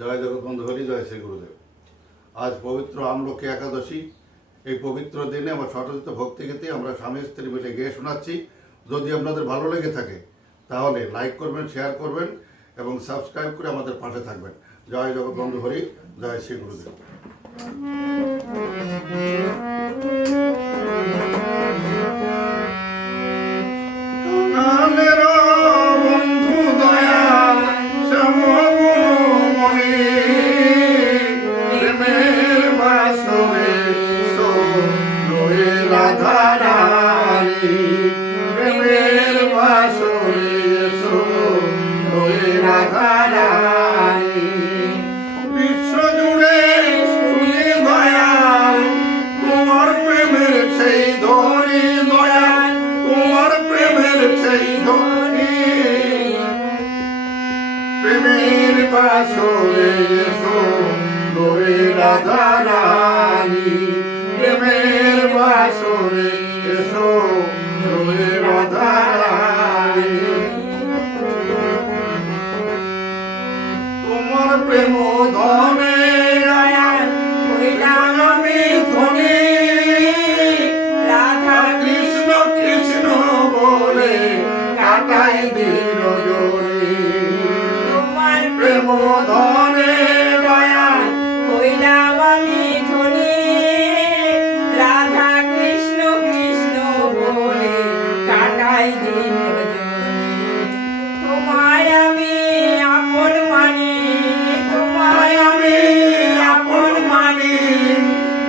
জয় জগৎবন্ধু হরি, জয় শ্রী গুরুদেব। আজ পবিত্র আমলকি একাদশী। এই পবিত্র দিনে আমার সঠিত ভক্তি গীতি আমরা স্বামী স্ত্রী মিলে গেয়ে শোনাচ্ছি। যদি আপনাদের ভালো লেগে থাকে তাহলে লাইক করবেন, শেয়ার করবেন এবং সাবস্ক্রাইব করে আমাদের পাশে থাকবেন। জয় জগৎবন্ধু হরি, জয় শ্রী গুরুদেব। বিশ্বজুড়ে শুনি দয়াল তোমার প্রেমের সেই ধ্বনি, দয়াল তোমার প্রেমের সেই ধ্বনি। প্রেমের বাসরে এসো লোরে রাধা রানী, প্রেমের বাসরে এসো লোরে রাধা রানী। তোমার প্রেম ধনে আমি ধনী, রাধা কৃষ্ণ কৃষ্ণ বলে কাটাই দিন রজনী। তোমার প্রেম ধনে দয়াল হইলাম আমি ধনী, রাধা কৃষ্ণ কৃষ্ণ বলে কাটাই দিন রজনী। তোমায় আমি আপন মানি, তোমায় আমি আপন মানি,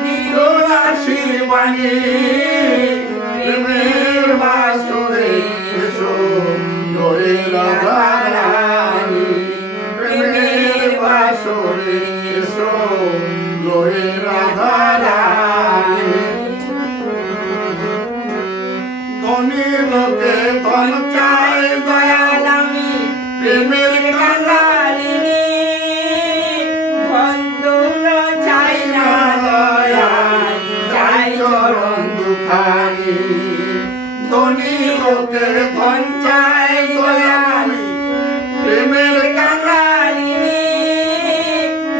দিও আশীর্বাণী। প্রেমের বাসরে এসো লোরে রাধা রানী, প্রেমের বাসরে এসো লোরে রাধা রানী। ধনী লোকে ধন চাই দয়াল আমি প্রেমের কাঙালিনী, ধন দৌলত চাই না দয়াল, চাই চরণ দুখানি। ধনী লোকে ধন চাই দয়াল আমি প্রেমের কাঙালিনী,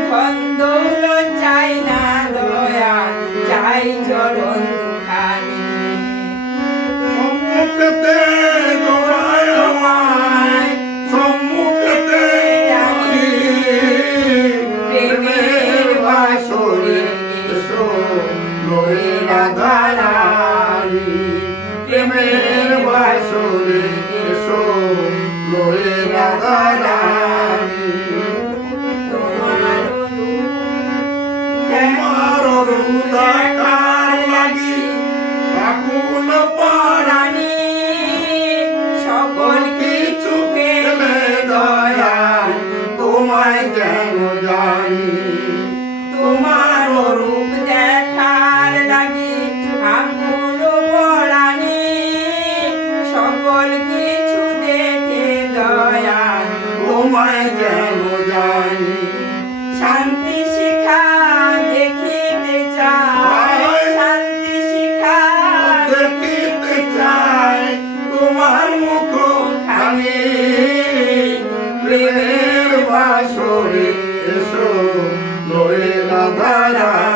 ধন দৌলত চাই না দয়াল, চাই চরণ দুখানি। সম্মুখতে দৌড়ায় আমায়, সম্মুখতে আনি, প্রেমের বাসরে এসো লোরে রাধা রানী, প্রেমের বাসরে এসো লোরে রাধা রানী। তোমার রূপ দেখার লাগি আকুল পরাণী, সকল কিছু পেলে দয়াল তোমায় যেন জানি। তোমার রূপ দেখার লাগি আকুল পরাণী, সকল কিছু দেখে দয়াল তোমায় যেন জানি। শান্তি শিখা দেখিতে চাই, শান্তি শিখা দেখিতে চাই, তোমার মুখ খানি। প্রেমের বাসরে এসো লোরে রাধা রানী।